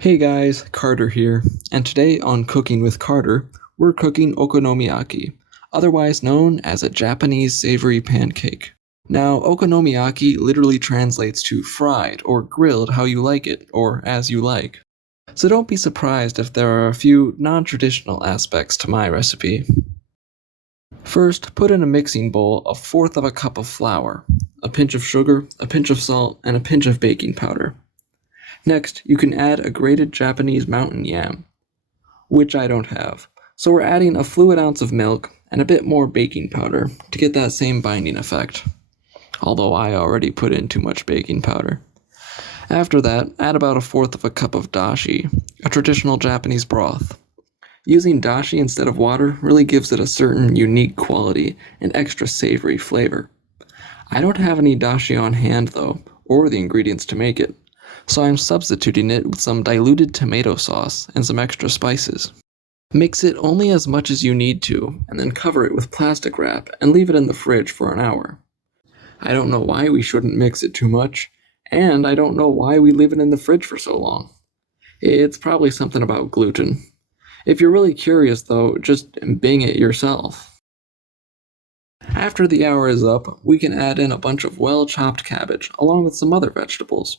Hey guys, Carter here, and today on Cooking with Carter, we're cooking okonomiyaki, otherwise known as a Japanese savory pancake. Now, okonomiyaki literally translates to fried or grilled how you like it, or as you like. So don't be surprised if there are a few non-traditional aspects to my recipe. First, put in a mixing bowl a fourth of a cup of flour, a pinch of sugar, a pinch of salt, and a pinch of baking powder. Next, you can add a grated Japanese mountain yam, which I don't have. So we're adding a fluid ounce of milk and a bit more baking powder to get that same binding effect. Although I already put in too much baking powder. After that, add about a fourth of a cup of dashi, a traditional Japanese broth. Using dashi instead of water really gives it a certain unique quality and extra savory flavor. I don't have any dashi on hand though, or the ingredients to make it. So I'm substituting it with some diluted tomato sauce and some extra spices. Mix it only as much as you need to, and then cover it with plastic wrap and leave it in the fridge for an hour. I don't know why we shouldn't mix it too much, and I don't know why we leave it in the fridge for so long. It's probably something about gluten. If you're really curious though, just Bing it yourself. After the hour is up, we can add in a bunch of well-chopped cabbage along with some other vegetables.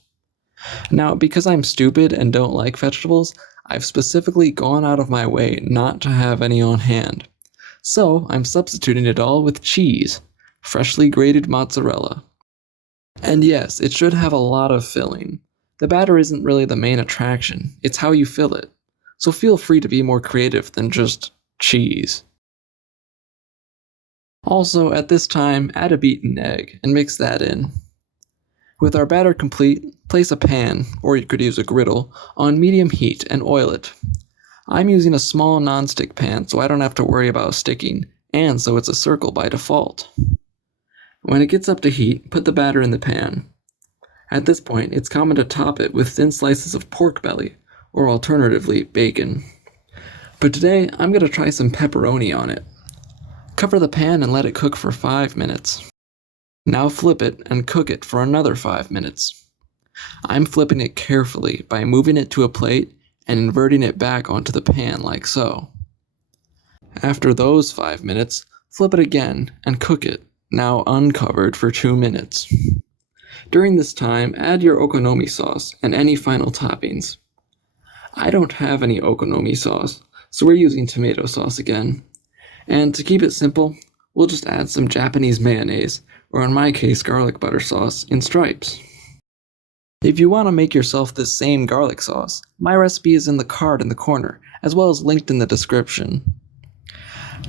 Now, because I'm stupid and don't like vegetables, I've specifically gone out of my way not to have any on hand. So, I'm substituting it all with cheese, freshly grated mozzarella. And yes, it should have a lot of filling. The batter isn't really the main attraction, it's how you fill it. So feel free to be more creative than just cheese. Also, at this time, add a beaten egg and mix that in. With our batter complete, place a pan, or you could use a griddle, on medium heat and oil it. I'm using a small non-stick pan so I don't have to worry about sticking, and so it's a circle by default. When it gets up to heat, put the batter in the pan. At this point, it's common to top it with thin slices of pork belly, or alternatively, bacon. But today, I'm going to try some pepperoni on it. Cover the pan and let it cook for 5 minutes. Now flip it and cook it for another 5 minutes. I'm flipping it carefully by moving it to a plate and inverting it back onto the pan like so. After those 5 minutes, flip it again and cook it, now uncovered, for 2 minutes. During this time, add your okonomi sauce and any final toppings. I don't have any okonomi sauce, so we're using tomato sauce again. And to keep it simple, we'll just add some Japanese mayonnaise, or in my case garlic butter sauce, in stripes. If you want to make yourself this same garlic sauce, my recipe is in the card in the corner, as well as linked in the description.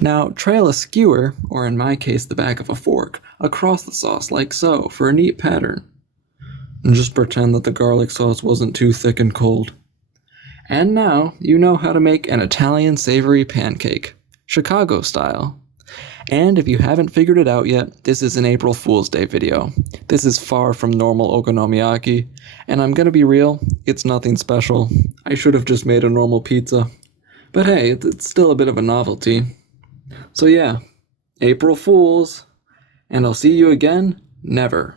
Now trail a skewer, or in my case the back of a fork, across the sauce like so for a neat pattern. And just pretend that the garlic sauce wasn't too thick and cold. And now you know how to make an Italian savory pancake, Chicago style. And if you haven't figured it out yet, this is an April Fool's Day video. This is far from normal okonomiyaki, and I'm gonna be real, it's nothing special. I should have just made a normal pizza. But hey, it's still a bit of a novelty. So yeah, April Fools, and I'll see you again, never.